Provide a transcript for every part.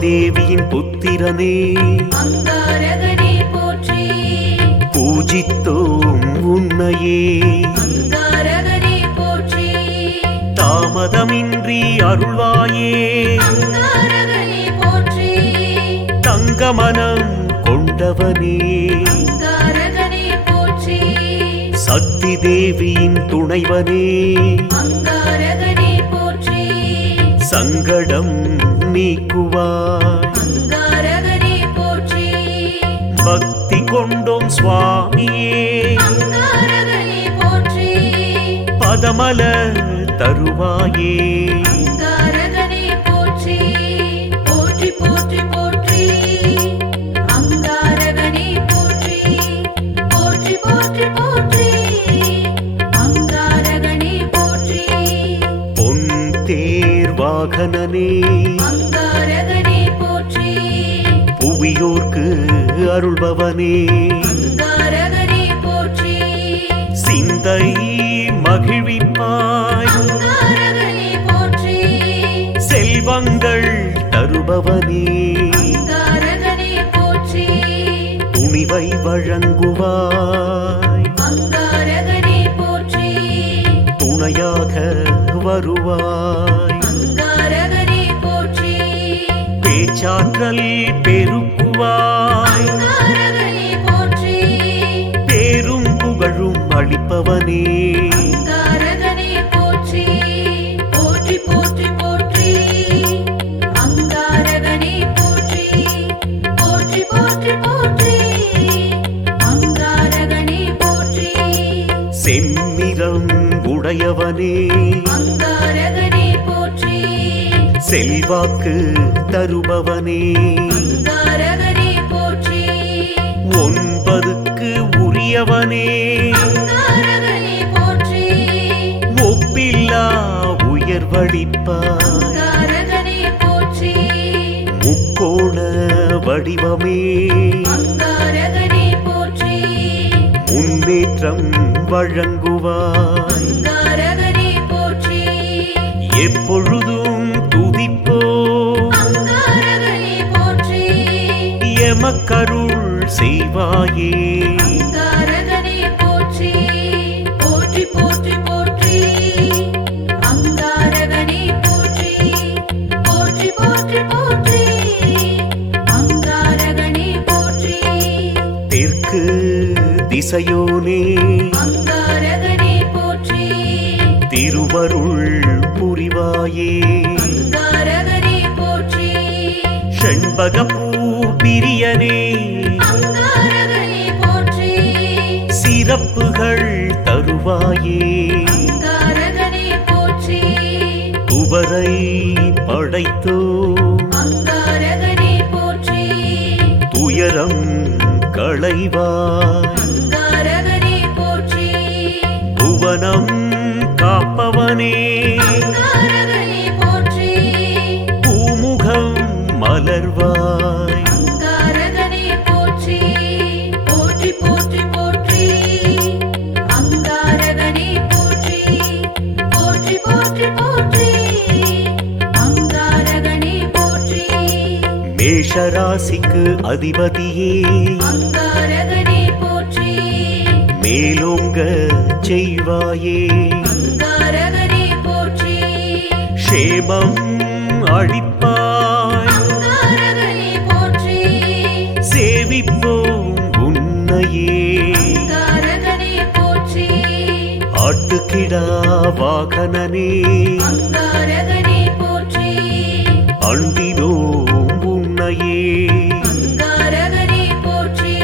உமாதேவியின் புத்திரனே அங்காரகனே போற்றி. பூஜித்தோம் உன்னையே அங்காரகனே போற்றி. தாமதமின்றி அருள்வாயே அங்காரகனே போற்றி. தங்கமனம் கொண்டவனே அங்காரகனே போற்றி. சக்தி தேவியின் துணைவனே அங்காரகனே போற்றி. சங்கடம் நீக்குவாய் அங்காரகனே போற்றி. பக்தி கொண்டோம் சுவாமியே அங்காரகனே போற்றி. பதமலர் தருவாயே அங்காரகனே போற்றி. போற்றி போற்றி போற்றி. அங்காரகனே போற்றி. போற்றி போற்றி போற்றி. அங்காரகனே போற்றி. பொன் தேர் வாகனனே அங்காரகனே போற்றி. புவியோர்க்கு அருள்பவனே அங்காரகனே போற்றி. சிந்தை மகிழ்விப்பாய் அங்காரகனே போற்றி. செல்வங்கள் தருபவனே அங்காரகனே போற்றி. துணிவை வழங்குவாய் அங்காரகனே போற்றி. துணையாக வருவாய் அங்காரகனே போற்றி. பேச்சாற்றல் பெருக்குவாய் அங்காரகனே போற்றி. பேரும் புகழும் அளிப்பவனே அங்காரகனே போற்றி. போற்றி போற்றி போற்றி. அங்காரகனே போற்றி. போற்றி போற்றி போற்றி. அங்காரகனே போற்றி. செம்மிரம் உடையவனே அங்காரகனே போற்றி. செல்வாக்கு தருபவனே அங்காரகனே போற்றி. 9க்கு உரியவனே அங்காரகனே போற்றி. ஒப்பில்லா உயர்வழிப்பாய் அங்காரகனே போற்றி. முக்கோண வடிவமே அங்காரகனே போற்றி. முன்னேற்றம் வழங்குவாய் அங்காரகனே போற்றி. எப்பொழுதும் துதிப்போ அங்காரகனே போற்றி. எமக்கருள் செய்வாயே அங்காரகனே போற்றி. போற்றி போற்றி போற்றி. அங்காரகனே போற்றி. போற்றி போற்றி போற்றி. அங்காரகனே போற்றி. தெற்கு திசையோனே அங்காரகனே போற்றி. திருவருள் புரிவாயே அங்காரகனே போற்றி. செண்பகப்பூ பிரியனே அங்காரகனே போற்றி. சிறப்புகள் தருவாயே அங்காரகனே போற்றி. துவரை படைத்தோ அங்காரகனே போற்றி. துயரம் களைவாய் அங்காரகனே போற்றி. புவனம் காப்பவனே அங்காரகனே போற்றி. பூமுகம் மலர்வாய் அங்காரகனே போற்றி. போற்றி போற்றி போற்றி. அங்காரகனே போற்றி. போற்றி போற்றி போற்றி. அங்காரகனே போற்றி. மேஷராசிக்கு அதிபதியே அங்காரகனே போற்றி. மேலோங்க செய்வாயே அங்காரகனே போற்றி. க்ஷேமம் அளிப்பாய் அங்காரகனே போற்றி. சேவிப்போம் உன்னையே அங்காரகனே போற்றி. ஆட்டுக்கிடா வாகனனே அங்காரகனே போற்றி. அண்டினோம் உன்னையே அங்காரகனே போற்றி.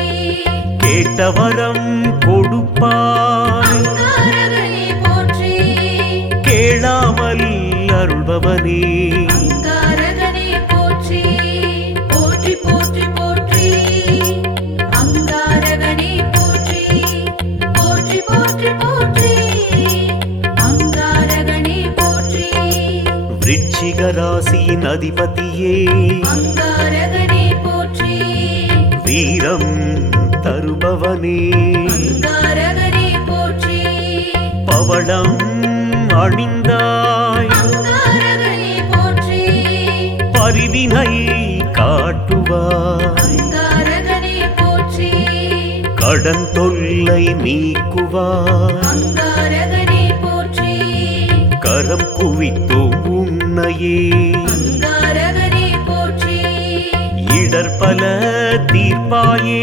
கேட்டவரம் கொடுப்பாய் அங்காரகனே போற்றி. கேளாமல் அருள்பவனே அங்காரகனே போற்றி. போற்றி போற்றி போற்றி. அங்காரகனே போற்றி. போற்றி போற்றி போற்றி. அங்காரகனே போற்றி. விருச்சிக ராசியின் அதிபதியே அங்காரகனே போற்றி. வீரம் தருபவனே அங்காரகனே போற்றி. பவளம் அணிந்தாய் அங்காரகனே போற்றி. பரிவினை கடன் தொல்லை நீக்குவாய் அங்காரகனே போற்றி கரம் குவித்தோம் உன்னையே அங்காரகனே போற்றி இடர்பல தீர்ப்பாயே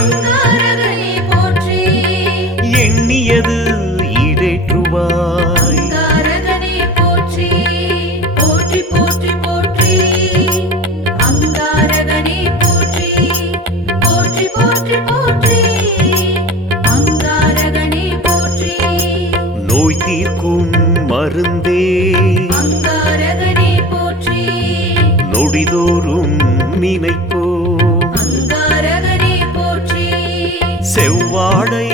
அங்காரகனே போற்றி எண்ணியது ஈடேற்றுவாய் அங்காரகனே போற்றி போற்றி போற்றி போற்றி அங்காரகனே போற்றி போற்றி போற்றி போற்றி அங்காரகனே போற்றி நோய் தீர்க்கும் மருந்தே அங்காரகனே போற்றி நொடிதோறும் நினைப்போம் அங்காரகனே போற்றி செவ்வாடை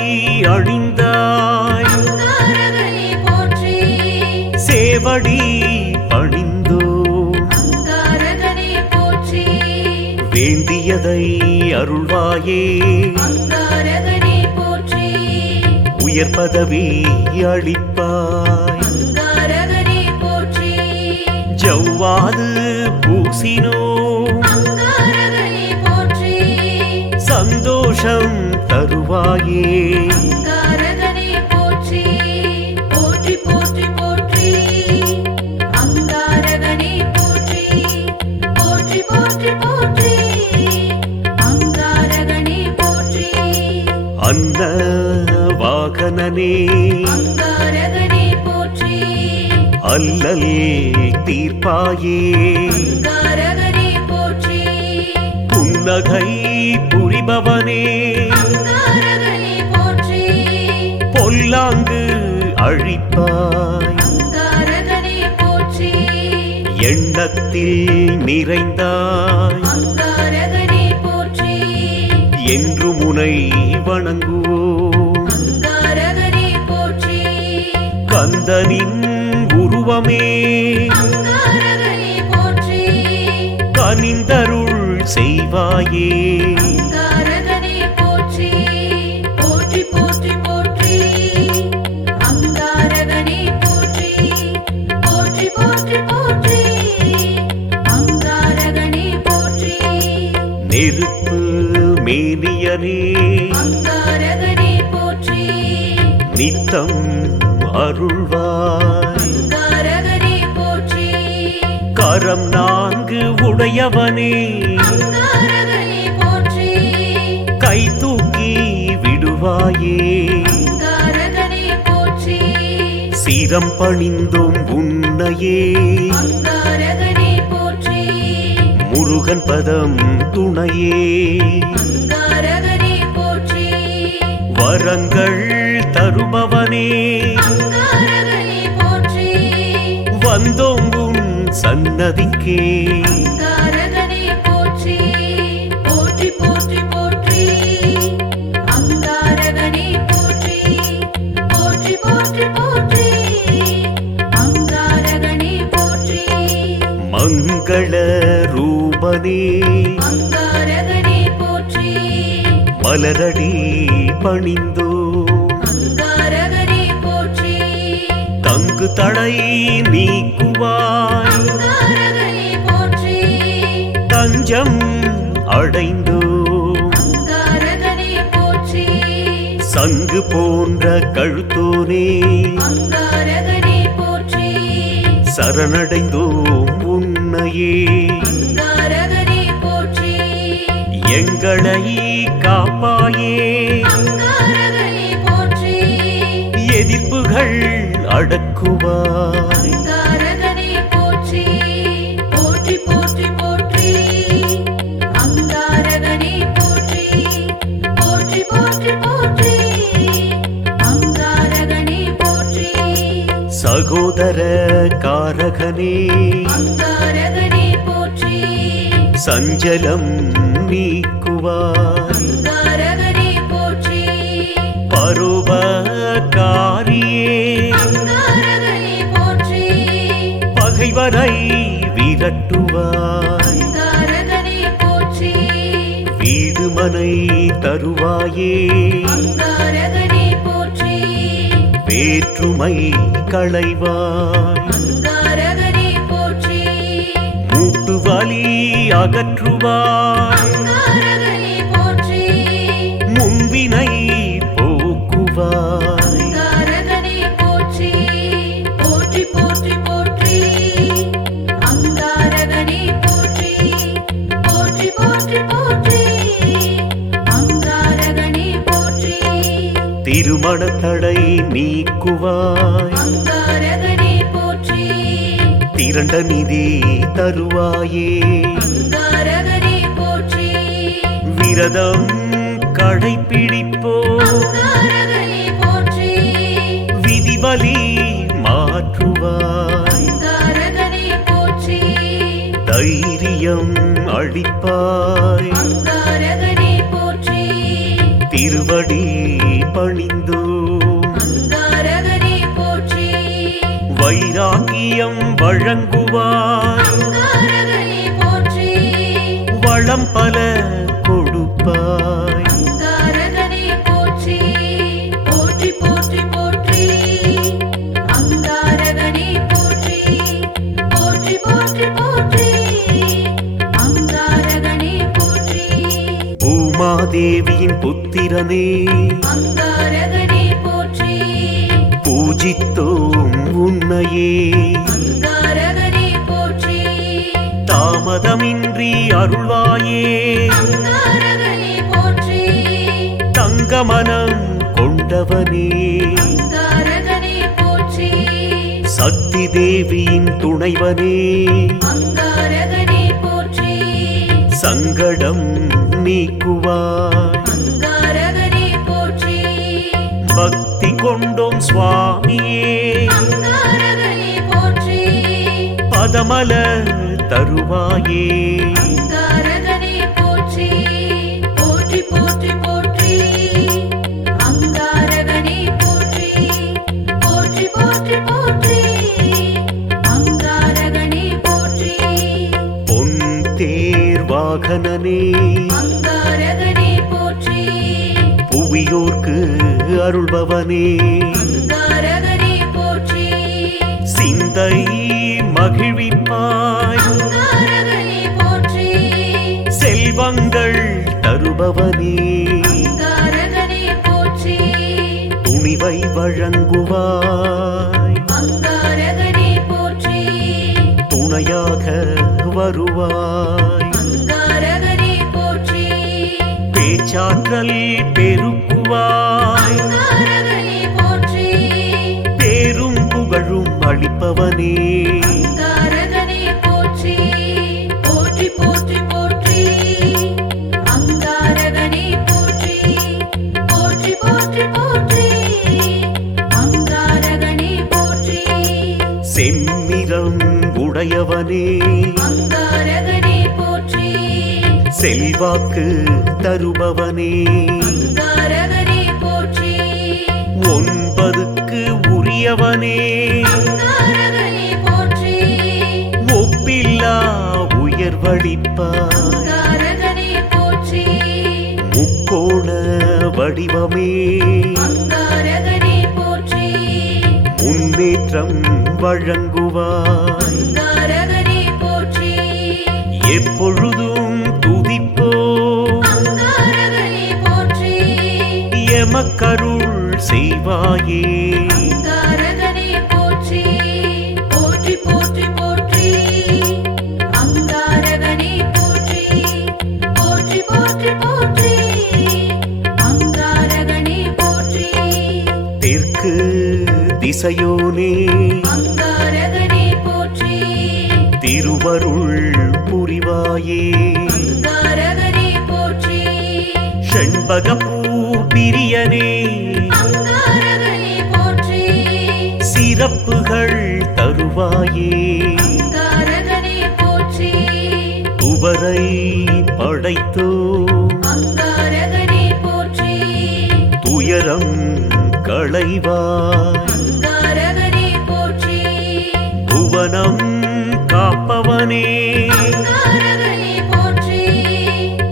அணிந்தாய் அங்காரகனே போற்றி சேவடி பணிந்தோம் அங்காரகனே போற்றி வேண்டியதை அருள்வாயே அங்காரகனே போற்றி உயர் பதவி அளிப்பாய் அங்காரகனே போற்றி ஜவ்வாது பூசினோம் அங்காரகனே போற்றி சந்தோஷம் தருவாயே அங்காரகனே போற்றி போற்றி போற்றி போற்றி அங்காரகனே போற்றி போற்றி போற்றி போற்றி அங்காரகனே போற்றி அன்ன வாகனனே அங்காரகனே போற்றி அல்லல் தீர்ப்பாயே அங்காரகனே போற்றி புன்னகை புரிபவனே அங்காரகனே போற்றி பொல்லாங்கு அழிப்பாய் அங்காரகனே போற்றி எண்ணத்தில் நிறைந்தாய் அங்காரகனே போற்றி என்று முனை வணங்குவோம் அங்காரகனே போற்றி கந்தனின் உருவமே அங்காரகனே போற்றி கனிந்தருள் செய்வாயே அங்காரகனே போற்றி போற்றி போற்றி போற்றி அங்காரகனே போற்றி போற்றி போற்றி போற்றி அங்காரகனே போற்றி நெருப்பு மேனியனே அங்காரகனே போற்றி நித்தம் அருள்வாய் அங்காரகனே போற்றி கரம் நான்கு உடையவனே அங்காரகனே போற்றி கை தூக்கி விடுவாயே அங்காரகனே போற்றி சிரம் பணிந்தோம் உன்னையே அங்காரகனே போற்றி முருகன் பதம் துணையே அங்காரகனே போற்றி வரங்கள் தருபவனே அங்காரகனே போற்றி வந்தோம் உன் சன்னதிக்கே அங்காரகனே போற்றி போற்றி போற்றி போற்றி அங்காரகனே போற்றி போற்றி போற்றி போற்றி அங்காரகனே போற்றி மங்கள ரூபனே அங்காரகனே போற்றி மலரடி பணிந்தோ அங்காரகனே போற்றி தங்கு தடை நீக்குவாய் அங்காரகனே போற்றி தஞ்சம் அடைந்தோ அங்காரகனே போற்றி சங்கு போன்ற கழுத்தோனே அங்காரகனே போற்றி சரணடைந்தோம் உன்னையே அங்காரகனே போற்றி எங்களை காப்பாயே அங்காரகனே போற்றி எதிர்ப்புகள் அடக்குவாய் அங்காரகனே போற்றி போற்றி போற்றி போற்றி அங்காரகனே போற்றி போற்றி போற்றி போற்றி அங்காரகனே போற்றி சகோதர காரகனே அங்காரகனே போற்றி சஞ்சலம் நீக்குவாய் அங்காரகனே போற்றி பரோபகாரியே அங்காரகனே போற்றி பகைவரை விரட்டுவாய் அங்காரகனே போற்றி வீடுமனை தருவாயே அங்காரகனே போற்றி வேற்றுமை களைவாய் அங்காரகனே போற்றி மூட்டு வலி அகற்றுவாய் அங்காரகனே போற்றி முன்வினை மனத்தடை நீக்குவாய் அங்காரகனே போற்றி திரண்ட நிதி தருவாயே அங்காரகனே போற்றி விரதம் கடைப்பிடிப்போ அங்காரகனே போற்றி விதிவலி மாற்றுவாய் அங்காரகனே போற்றி தைரியம் அளிப்பாய் அங்காரகனே போற்றி திருவடி பணிந்தோ அங்காரகனே போற்றி வைராக்கியம் வழங்குவாய் அங்காரகனே போற்றி வளம் பல கொடுப்பாய் அங்காரகனே போற்றி போற்றி போற்றி போற்றி அங்காரகனே போற்றி போற்றி போற்றி போற்றி அங்காரகனே போற்றி பூமாதேவியின் புத்திரனே அங்காரகனே போற்றி பூஜித்தோம் உன்னையே அங்காரகனே போற்றி தாமதமின்றி அருள்வாயே அங்காரகனே போற்றி தங்கமனம் கொண்டவனே அங்காரகனே போற்றி சக்தி தேவியின் துணைவனே அங்காரகனே போற்றி சங்கடம் நீக்குவாய் அங்காரகனே போற்றி பக்தி கொண்டோம் சுவாமியே அங்காரகனே போற்றி பதமல தருவாயே அங்காரகனே போற்றி போற்றி போற்றி போற்றி அங்காரகனே போற்றி போற்றி போற்றி போற்றி அங்காரகனே போற்றி பொன் தேர் வாகனனே அங்காரகனே போற்றி புவியோர்க்கு அருள்பவனே அங்காரகனே போற்றி சிந்தை மகிழ்விப்பாய் அங்காரகனே போற்றி செல்வங்கள் தருபவனே அங்காரகனே போற்றி துணிவை வழங்குவாய் அங்காரகனே போற்றி துணையாக வருவாய் அங்காரகனே போற்றி பேச்சாற்றல் பெருக்குவாய் அங்காரகனே போற்றி பேரும் புகழும் அளிப்பவனே அங்காரகனே போற்றி போற்றி போற்றி போற்றி அங்காரகனே போற்றி போற்றி போற்றி போற்றி அங்காரகனே போற்றி செம்மிரம் உடையவனே அங்காரகனே போற்றி செல்வாக்கு தருபவனே அங்காரகனே போற்றி 9க்கு உரியவனே அங்காரகனே போற்றி ஒப்பில்லா உயர்வழிப்பாய் அங்காரகனே போற்றி முக்கோண வடிவமே அங்காரகனே போற்றி முன்னேற்றம் வழங்குவாய் அங்காரகனே போற்றி எப்பொழுதும் துதிப்போ அங்காரகனே போற்றி எமக்கருள் செய்வாயே அங்காரகனே போற்றி போற்றி போற்றி போற்றி அங்காரகனே போற்றி போற்றி போற்றி போற்றி அங்காரகனே போற்றி தெற்கு திசையோனே அங்காரகனே போற்றி திருவருள் புரிவாயே அங்காரகனே போற்றி செண்பகப்பூ பிரியனே அங்காரகனே போற்றி சிறப்புகள் தருவாயே அங்காரகனே போற்றி துவரை படைத்தோ அங்காரகனே போற்றி துயரம் களைவாய் அங்காரகனே போற்றி புவனம் காப்பவனே அங்காரகனே போற்றி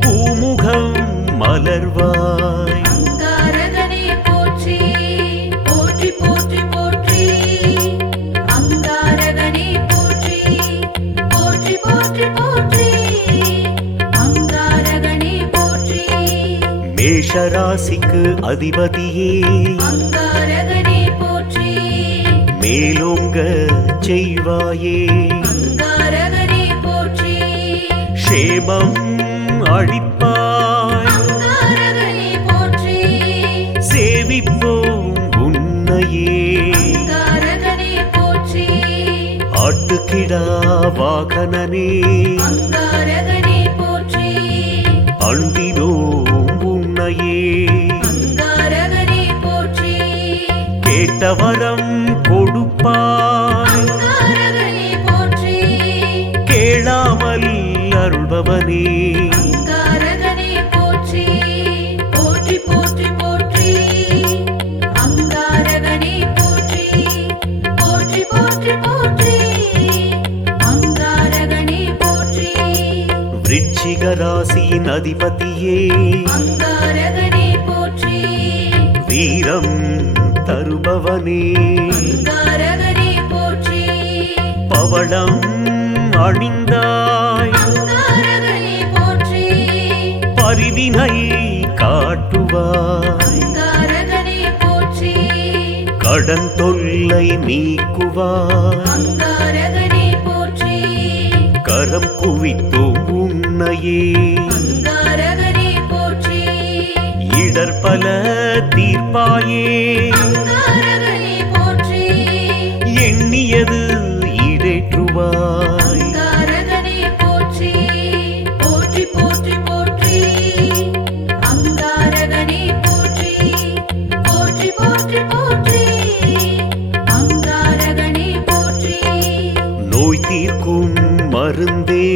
பூமுகம் மலர்வாய் அங்காரகனே போற்றி போற்றி போற்றி போற்றி அங்காரகனே போற்றி போற்றி போற்றி போற்றி அங்காரகனே போற்றி மேஷராசிக்கு அதிபதியே அங்காரகனே போற்றி மேலோங்க செய்வாயே அங்காரகனே போற்றி க்ஷேமம் அழிப்பாய் அங்காரகனே போற்றி சேவிப்போம் உன்னையே அங்காரகனே போற்றி ஆட்டுக்கிடா வாகனனே அங்காரகனே போற்றி அண்டினோம் உன்னையே அங்காரகனே போற்றி கேட்டவரம் கொடுப்பாய் அங்காரகனே போற்றி கேளாமல் அருள்பவனே அங்காரகனே போற்றி போற்றி போற்றி போற்றி அங்காரகனே போற்றி போற்றி போற்றி போற்றி அங்காரகனே போற்றி விருச்சிக ராசியின் அதிபதியே அங்காரகனே போற்றி வீரம் தருபவனே அங்காரகனே போற்றி பவளம் அணிந்தாய் அங்காரகனே போற்றி பரிவினை காட்டுவாய் அங்காரகனே போற்றி கடன் தொல்லை நீக்குவாய் அங்காரகனே போற்றி கரம் குவித்தோம் உன்னையே அங்காரகனே போற்றி இடர்பல தீர்ப்பாயே அங்காரகனே போற்றி எண்ணியது ஈடேற்றுவாய் அங்காரகனே போற்றி போற்றி போற்றி போற்றி அங்காரகனே போற்றி போற்றி போற்றி போற்றி அங்காரகனே போற்றி நோய் தீர்க்கும் மருந்தே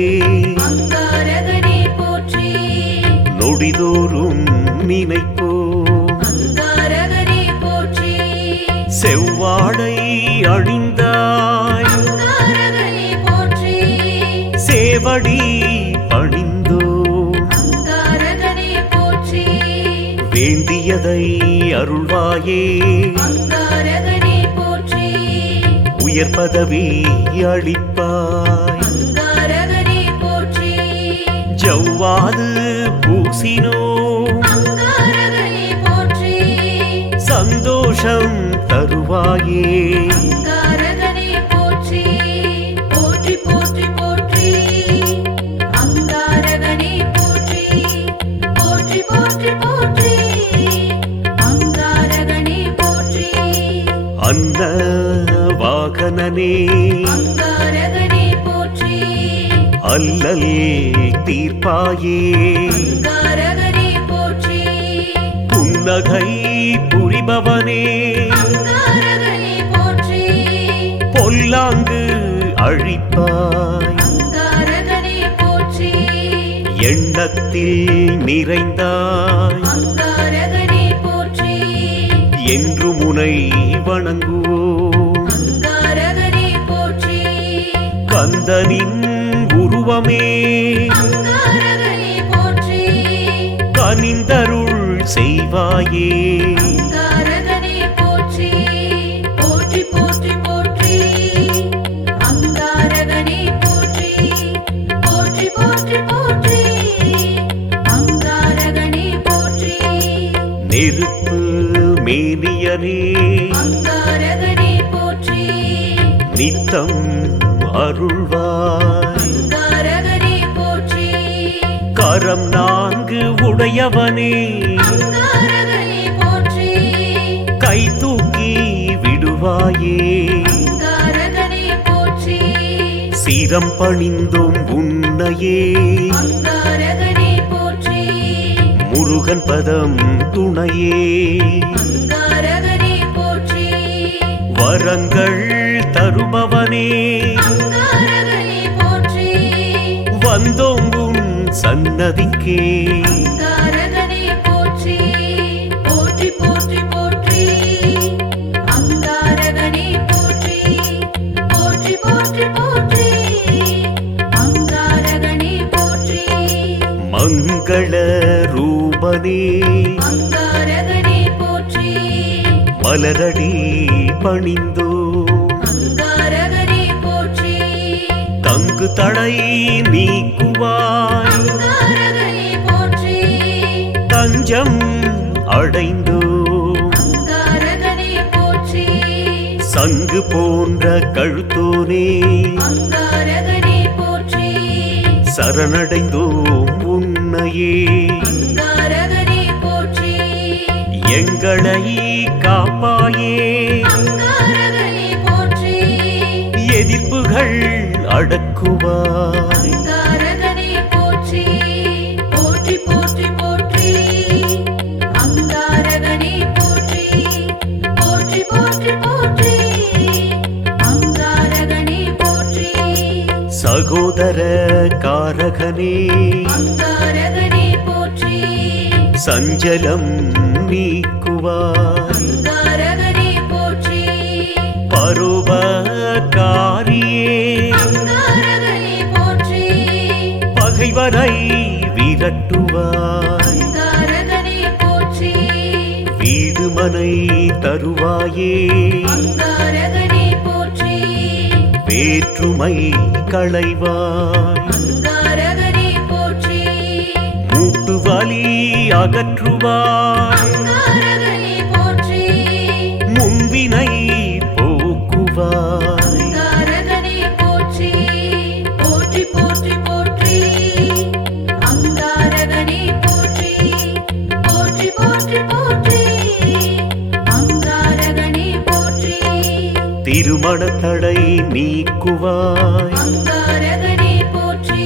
அங்காரகனே போற்றி நொடிதோறும் நினைப்போம் அங்காரகனே போற்றி செவ்வாடை அணிந்தாய் அங்காரகனே போற்றி சேவடி பணிந்தோம் அங்காரகனே போற்றி வேண்டியதை அருள்வாயே அங்காரகனே போற்றி உயர் பதவி அளிப்பாய் அங்காரகனே போற்றி ஜவ்வாது பூசினோ அங்காரகனே போற்றி சந்தோஷம் தருவாயே அங்காரகனே போற்றி போற்றி போற்றி போற்றி அங்காரகனே போற்றி போற்றி போற்றி போற்றி அங்காரகனே போற்றி அன்ன வாகனனே அங்காரகனே போற்றி அல்லல் தீர்ப்பாயே அங்காரகனே போற்றி புன்னகை புரிபவனே அங்காரகனே போற்றி பொல்லாங்கு அழிப்பாய் அங்காரகனே போற்றி எண்ணத்தில் நிறைந்தாய் அங்காரகனே போற்றி என்று முனை வணங்குவோம் அங்காரகனே போற்றி கந்தனின் உருவமே அங்காரகனே போற்றி கனிந்தருள் செய்வாயே அங்காரகனே போற்றி போற்றி போற்றி போற்றி அங்காரகனே போற்றி போற்றி போற்றி போற்றி அங்காரகனே போற்றி நெருப்பு மேனியனே அங்காரகனே போற்றி நித்தம் அருள்வாய் அங்காரகனே போற்றி கரம் நான்கு உடையவனே அங்காரகனே போற்றி கை தூக்கி விடுவாயே அங்காரகனே போற்றி சிரம் பணிந்தோம் உன்னையே அங்காரகனே போற்றி முருகன் பதம் துணையே அங்காரகனே போற்றி வரங்கள் தருபவனே அங்காரகனே போற்றி வந்தோம் உன் சன்னதிக்கே அங்காரகனே போற்றி போற்றி போற்றி போற்றி அங்காரகனே போற்றி போற்றி போற்றி போற்றி அங்காரகனே போற்றி மங்கள ரூபனே அங்காரகனே போற்றி மலரடி பணிந்தோ அங்காரகனே போற்றி தங்கு தடை நீக்குவாய் அங்காரகனே போற்றி தஞ்சம் அடைந்தோ அங்காரகனே போற்றி சங்கு போன்ற கழுத்தோனே அங்காரகனே போற்றி சரணடைந்தோம் உன்னையே அங்காரகனே போற்றி எங்களை காப்பாயே துன்பங்கள் அடக்குவாய். அங்காரகனே போற்றி போற்றி போற்றி போற்றி அங்காரகனே போற்றி போற்றி போற்றி போற்றி அங்காரகனே போற்றி சகோதர காரகனே அங்காரகனே போற்றி சஞ்சலம் நீக்குவாய். அங்காரகனே போற்றி பரோபகாரியே அங்காரகனே போற்றி பகைவரை விரட்டுவாய். அங்காரகனே போற்றி வீடுமனை தருவாயே அங்காரகனே போற்றி வேற்றுமை களைவாய். அங்காரகனே போற்றி மூட்டு வலி அகற்றுவாய். அங்காரகனே போற்றி முன்வினை போக்குவாய். அங்காரகனே போற்றி போற்றி போற்றி போற்றி அங்காரகனே போற்றி போற்றி போற்றி போற்றி அங்காரகனே போற்றி திருமண தடை நீக்குவாய். அங்காரகனே போற்றி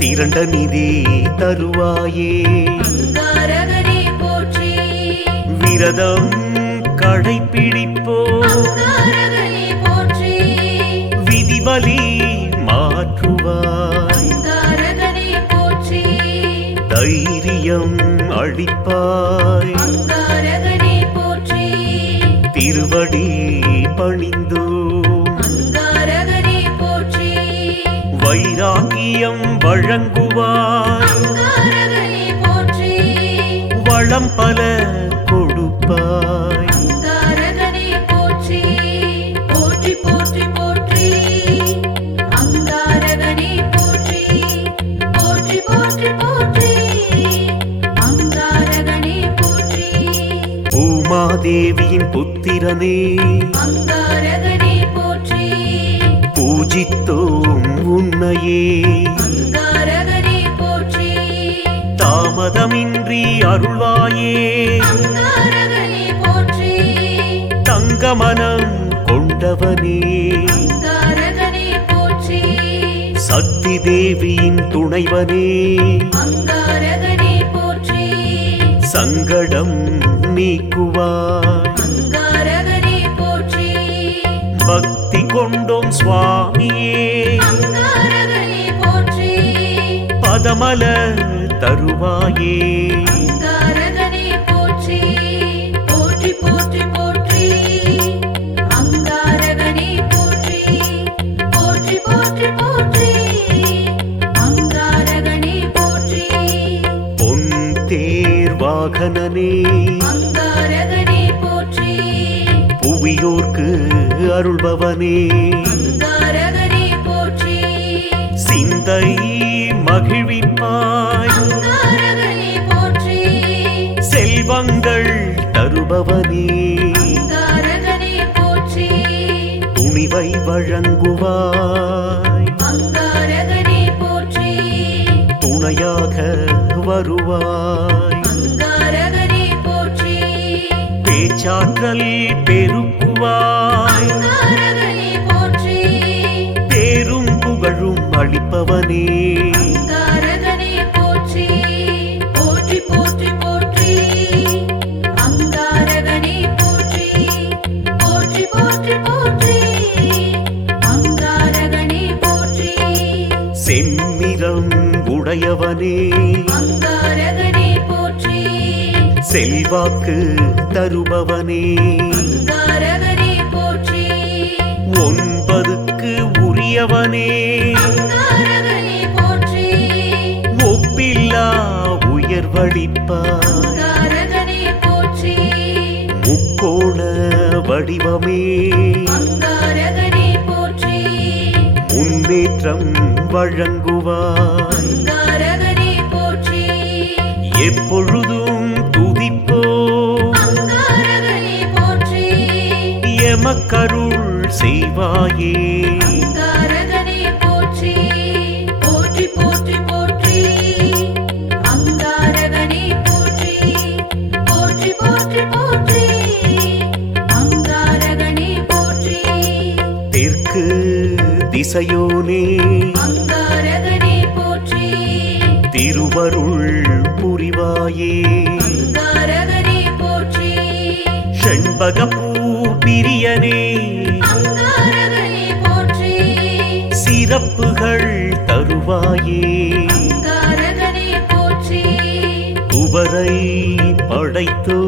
திரண்ட நிதி தருவாயே அங்காரகனே போற்றி விரதம் கடைப்பிடிப்போ அங்காரகனே போற்றி விதிவலி மாற்றுவாய். அங்காரகனே போற்றி தைரியம் அளிப்பாய். அங்காரகனே போற்றி திருவடி பணிந்தோ அங்காரகனே போற்றி வைராகியம் வழங்குவாய். அங்காரகனே போற்றி வளம் பல கொடுப்பாய். அங்காரகனே போற்றி போற்றி போற்றி போற்றி அங்காரகனே போற்றி போற்றி போற்றி போற்றி அங்காரகனே போற்றி பூமாதேவியின் புத்திரனே அங்காரகனே போற்றி பூஜித்தோம் உன்னையே அங்காரகனே போற்றி தாமதமின்றி அருள்வாயே அங்காரகனே போற்றி தங்கமனம் கொண்டவனே அங்காரகனே போற்றி சக்தி தேவியின் துணைவனே அங்காரகனே போற்றி சங்கடம் நீக்குவாய். அங்காரகனே போற்றி பக்தி கொண்டோம் சுவாமியே அங்காரகனே போற்றி பதமல தருவாயே அங்காரகனே போற்றி போற்றி போற்றி போற்றி அங்காரகனே போற்றி போற்றி போற்றி போற்றி அங்காரகனே போற்றி பொன் தேர் வாகனனே அங்காரகனே போற்றி புவியோர்க்கு அருள்பவனே அங்காரகனே போற்றி சிந்தை மகிழ்விப்பாய். அங்காரகனே போற்றி செல்வங்கள் தருபவனே அங்காரகனே போற்றி துணிவை வழங்குவாய். அங்காரகனே போற்றி துணையாக வருவாய். அங்காரகனே போற்றி பேச்சாற்றல் பெருக்குவாய். அங்காரகனே போற்றி பேரும் புகழும் அளிப்பவனே அங்காரகனே போற்றி போற்றி போற்றி போற்றி அங்காரகனே போற்றி போற்றி போற்றி போற்றி அங்காரகனே போற்றி செம்மிரம் உடையவனே அங்காரகனே போற்றி செல்வாக்கு தருபவனே அங்காரகனே போற்றி 9க்கு உரியவனே அங்காரகனே போற்றி ஒப்பில்லா உயர்வளிப்பாய். அங்காரகனே போற்றி முக்கோண வடிவமே அங்காரகனே போற்றி முன்னேற்றம் வழங்குவாய். அங்காரகனே போற்றி எப்பொழுதும் துதிப்போ அங்காரகனே போற்றி எமக்கருள் செய்வாயே அங்காரகனே போற்றி போற்றி போற்றி போற்றி அங்காரகனே போற்றி போற்றி போற்றி போற்றி அங்காரகனே போற்றி தெற்கு இசையோனே அங்காரகனே போற்றி திருவருள் புரிவாயே அங்காரகனே போற்றி செண்பகப்பூ பிரியனே அங்காரகனே போற்றி சிறப்புகள் தருவாயே அங்காரகனே போற்றி துவரை படைத்தோ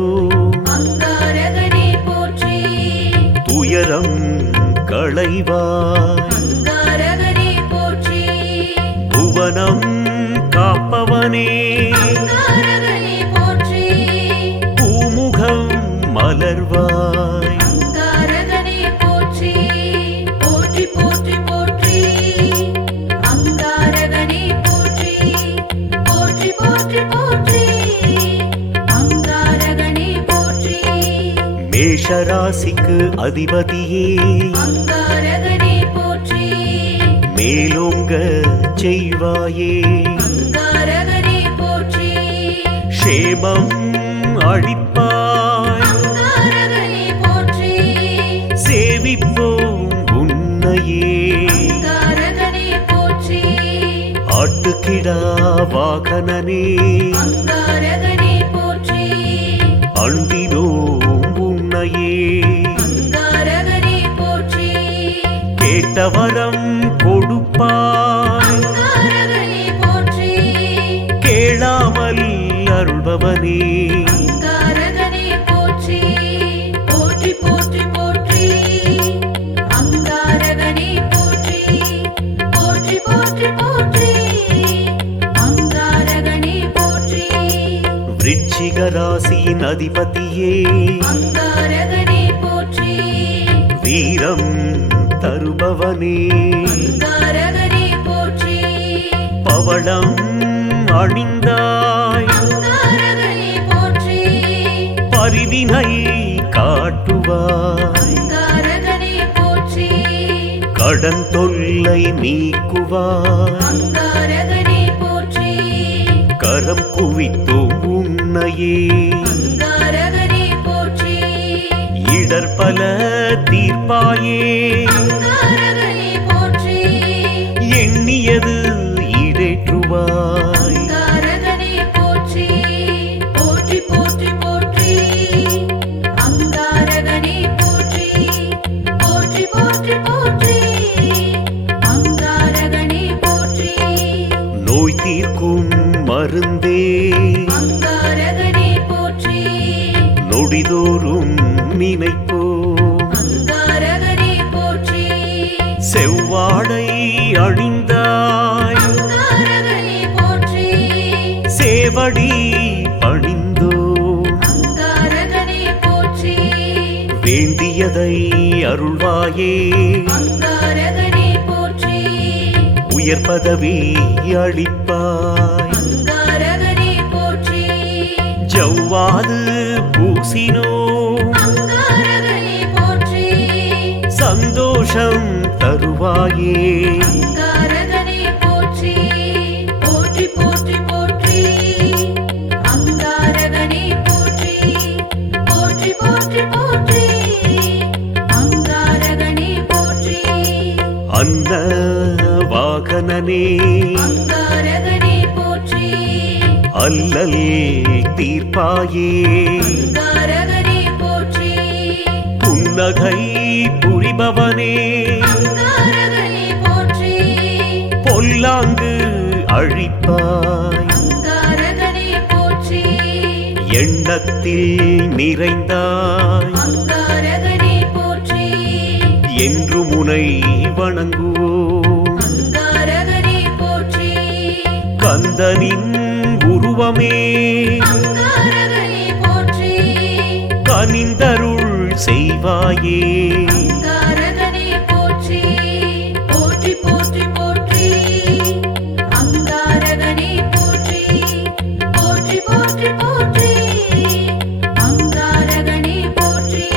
அங்காரகனே போற்றி துயரம் களைவாய் அங்காரகனே போற்றி புவனம் காப்பவனே அங்காரகனே போற்றி பூமுகம் மலர்வாய் அங்காரகனே போற்றி போற்றி போற்றி போற்றி அங்காரகனே போற்றி போற்றி போற்றி போற்றி அங்காரகனே போற்றி மேஷராசிக்கு அதிபதியே அங்காரகனே போற்றி மேலோங்க செய்வாயே அங்காரகனே போற்றி க்ஷேமம் அளிப்பாய் அங்காரகனே போற்றி சேவிப்போம் உன்னையே அங்காரகனே போற்றி ஆட்டுக்கிடா வாகனனே அங்காரகனே போற்றி அண்டினோம் உன்னையே அங்காரகனே போற்றி கேட்டவரம் கொடுப்பாய் அங்காரகனே போற்றி கேளாமல் அருள்பவனே அங்காரகனே போற்றி போற்றி போற்றி போற்றி அங்காரகனே போற்றி போற்றி போற்றி போற்றி அங்காரகனே போற்றி விருச்சிக ராசியின் அதிபதியே அங்காரகனே போற்றி வீரம் தருபவனே அங்காரகனே போற்றி பவளம் அணிந்தாய் அங்காரகனே போற்றி பரிவினை காட்டுவாய் அங்காரகனே போற்றி கடன் தொல்லை நீக்குவாய் அங்காரகனே போற்றி கரம் குவித்தோம் உன்னையே அங்காரகனே போற்றி இடர் பல தீர்ப்பாயே அங்காரகனே போற்றி எண்ணியது ஈடேற்றுவாய் அங்காரகனே போற்றி போற்றி போற்றி போற்றி அங்காரகனே போற்றி போற்றி போற்றி போற்றி அங்காரகனே போற்றி நோய் தீர்க்கும் மருந்தே அங்காரகனே போற்றி நொடிதோறும் நினைப்போ அங்காரகனே போற்றி செவ்வாடை அணிந்தாய் அங்காரகனே போற்றி சேவடி பணிந்தோ அங்காரகனே போற்றி வேண்டியதை அருள்வாயே அங்காரகனே போற்றி உயர் பதவி அளிப்பாய் அங்காரகனே போற்றி ஜவ்வாது பூசினோ அங்காரகனே போற்றி சந்தோஷம் தருவாயே அங்காரகனே போற்றி போற்றி போற்றி போற்றி அங்காரகனே போற்றி போற்றி போற்றி போற்றி அங்காரகனே போற்றி அன்ன வாகனனே அங்காரகனே போற்றி அல்லல் தீர்ப்பாயே அங்காரகனே போற்றி புன்னகை புரிபவனே அங்காரகனே போற்றி பொல்லாங்கு அழிப்பாய் அங்காரகனே போற்றி எண்ணத்தில் நிறைந்தாய் அங்காரகனே போற்றி என்று முனை வணங்குவோம் அங்காரகனே போற்றி கந்தனின் உருவமே அங்காரகனே போற்றி கனிந்தருள் செய்வாயே அங்காரகனே போற்றி போற்றி போற்றி போற்றி அங்காரகனே போற்றி போற்றி போற்றி போற்றி அங்காரகனே போற்றி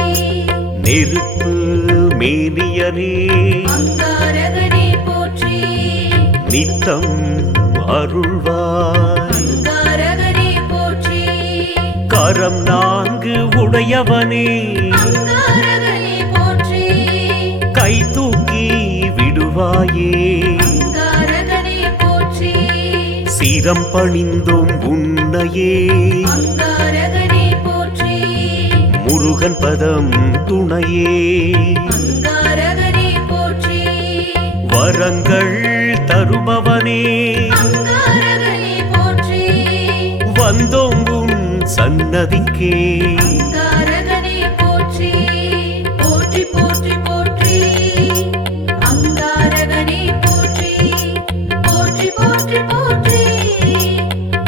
நெருப்பு மேனியனே அங்காரகனே போற்றி நித்தம் அருள்வாய் அங்காரகனே போற்றி கரம் நான்கு உடையவனே அங்காரகனே போற்றி கை தூக்கி விடுவாயே சிரம் பணிந்தோம் உன்னையே அங்காரகனே போற்றி முருகன் பதம் துணையே அங்காரகனே போற்றி வரங்கள் தருபவனே அங்காரகனே போற்றி வந்தோம் உன் சன்னதிக்கே அங்காரகனே போற்றி போற்றி போற்றி போற்றி அங்காரகனே போற்றி போற்றி போற்றி போற்றி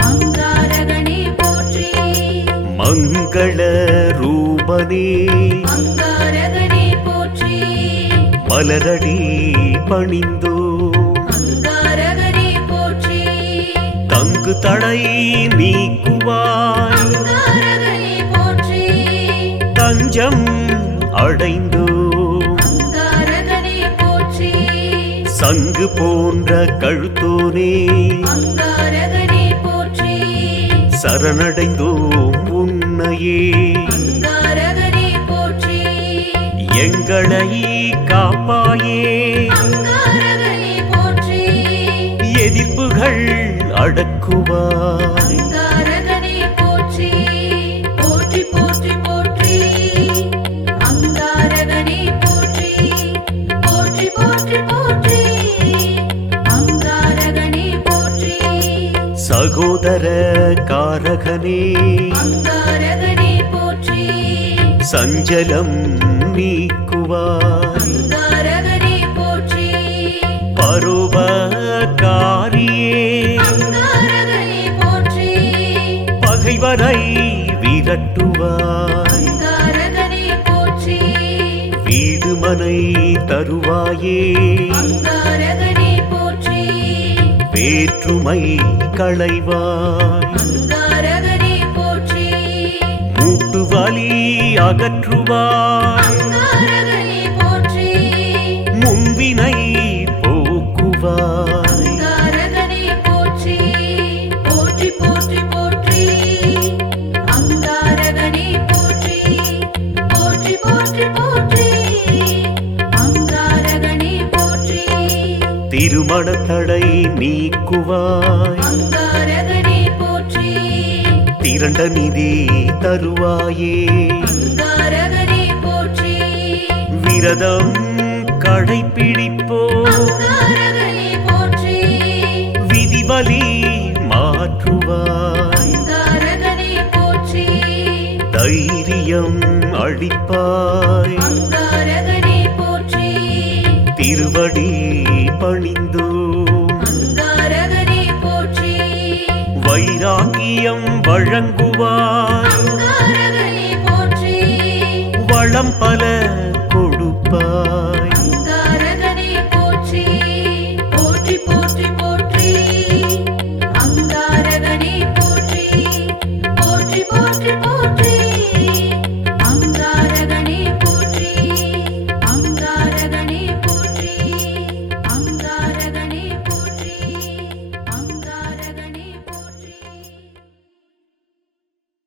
அங்காரகனே போற்றி மங்கள ரூபனே அங்காரகனே போற்றி மலரடி பணிந்தோ அங்காரகனே போற்றி தங்கு தடை நீக்குவாய் அங்காரகனே போற்றி தஞ்சம் அடைந்தோ அங்காரகனே போற்றி சங்கு போன்ற கழுத்தோனே அங்காரகனே போற்றி சரணடைந்தோம் உன்னையே அங்காரகனே போற்றி எங்களை காப்பாயே அங்காரகனே போற்றி எதிர்ப்புகள் அடக்குவாய் அங்காரகனே போற்றி போற்றி போற்றி போற்றி அங்காரகனே போற்றி போற்றி போற்றி போற்றி அங்காரகனே போற்றி சகோதர காரகனே அங்காரகனே போற்றி சஞ்சலம் நீக்குவாய் அங்காரகனே போற்றி பரோபகாரியே அங்காரகனே போற்றி பகைவரை விரட்டுவாய் அங்காரகனே போற்றி வீடுமனை தருவாயே அங்காரகனே போற்றி வேற்றுமை களைவாய் அங்காரகனே போற்றி மூட்டு வலி அகற்றுவாய் அங்காரகனே போற்றி முன்வினை போக்குவாய் அங்காரகனே போற்றி போற்றி போற்றி போற்றி அங்காரகனே போற்றி போற்றி போற்றி போற்றி அங்காரகனே போற்றி திருமண தடை நீக்குவாய் அங்காரகனே போற்றி திரண்ட நிதி தருவாயே அங்காரகனே போற்றி விரதம் கடைப்பிடிப்போ அங்காரகனே போற்றி விதிவலி மாற்றுவாய் அங்காரகனே போற்றி தைரியம் அளிப்பாய் அங்காரகனே